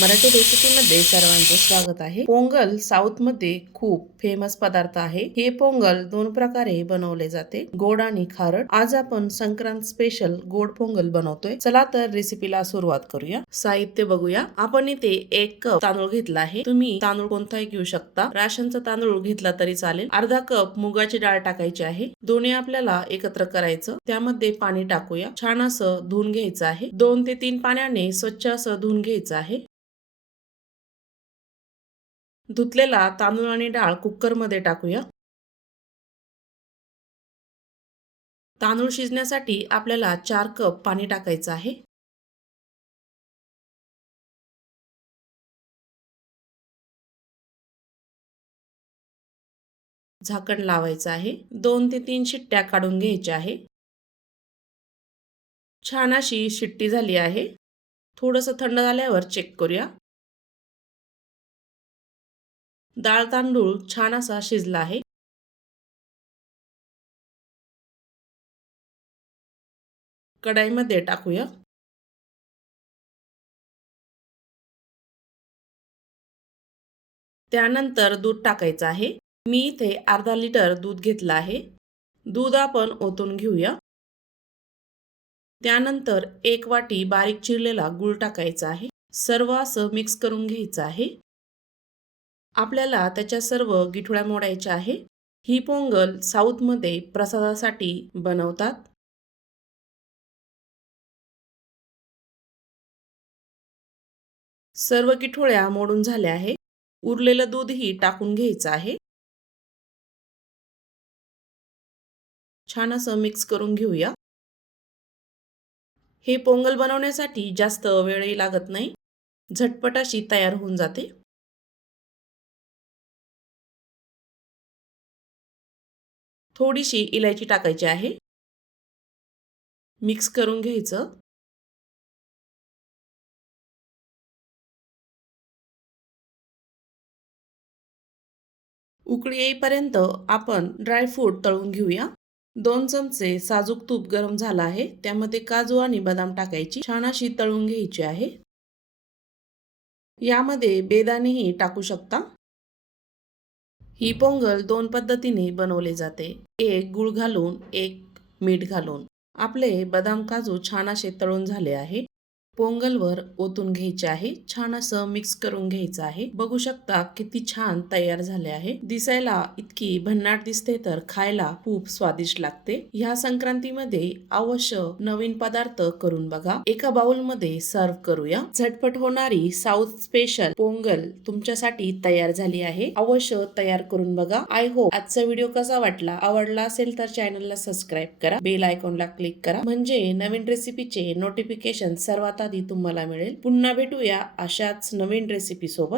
मराठी रेसिपीमध्ये सर्वांचं स्वागत आहे. पोंगल साऊथमध्ये खूप फेमस पदार्थ आहे. हे पोंगल दोन प्रकारे बनवले जाते. गोड आणि खारट. आज आपण संक्रांत स्पेशल गोड पोंगल बनवतोय. चला तर रेसिपीला सुरुवात करूया. साहित्य बघूया. आपण इथे एक कप तांदूळ घेतला आहे. तुम्ही तांदूळ कोणताही घेऊ शकता. राशनचा तांदूळ घेतला तरी चालेल. अर्धा कप मुगाची डाळ टाकायची आहे. दोन्ही आपल्याला एकत्र करायचं. त्यामध्ये पाणी टाकूया. छान असं धुवून घ्यायचं आहे. दोन ते तीन पाण्याने स्वच्छ असं धुवून घ्यायचं आहे. धुतलेला तांदूळ आणि डाळ कुकरमध्ये टाकूया. तांदूळ शिजण्यासाठी आपल्याला चार कप पाणी टाकायचं आहे. झाकण लावायचं आहे. दोन ते तीन शिट्ट्या काढून घ्यायच्या आहे. छान अशी शिट्टी झाली आहे. थोडंसं थंड झाल्यावर चेक करूया. डाळ तांदूळ छान असा शिजला आहे. कढाईमध्ये टाकूया. त्यानंतर दूध टाकायचं आहे. मी इथे अर्धा लिटर दूध घेतलं आहे. दूध आपण ओतून घेऊया. त्यानंतर एक वाटी बारीक चिरलेला गूळ टाकायचा आहे. सर्व असं मिक्स करून घ्यायचं आहे. आपल्याला त्याच्या सर्व गिठुळ्या मोडायच्या आहे. ही पोंगल साऊथमध्ये प्रसादासाठी बनवतात. सर्व गिठोळ्या मोडून झाल्या आहे. उरलेलं दूधही टाकून घ्यायचं आहे. छान असं मिक्स करून घेऊया. हे पोंगल बनवण्यासाठी जास्त वेळही लागत नाही. झटपट अशी तयार होऊन जाते. थोडीशी इलायची टाकायची आहे. मिक्स करून घ्यायचं. उकळी येईपर्यंत आपण ड्रायफ्रूट तळून घेऊया. दोन चमचे साजूक तूप गरम झाला आहे. त्यामध्ये काजू आणि बदाम टाकायची. छान अशी तळून घ्यायची आहे. यामध्ये बेदाणेही टाकू शकता. ही पोंगल दोन पद्धतीने बनवले जाते. एक गुळ घालून एक मीठ घालून. आपले बदाम काजू छान असे तळून झाले आहे. पोंगलवर ओतून घ्यायचे आहे. छान असं मिक्स करून घ्यायचं आहे. बघू शकता किती छान तयार झाले आहे. दिसायला इतकी भन्नाट दिसते तर खायला खूप स्वादिष्ट लागते. ह्या संक्रांतीमध्ये अवश्य नवीन पदार्थ करून बघा. एका बाउलमध्ये सर्व करूया. झटपट होणारी साऊथ स्पेशल पोंगल तुमच्यासाठी तयार झाली आहे. अवश्य तयार करून बघा. आय होप आजचा व्हिडिओ कसा वाटला? आवडला असेल तर चॅनलला सबस्क्राईब करा. बेल आयकॉनला क्लिक करा. म्हणजे नवीन रेसिपीचे नोटिफिकेशन सर्वात आधी तुम्हाला मिळेल. पुन्हा भेटूया अशाच नवीन रेसिपीसोबत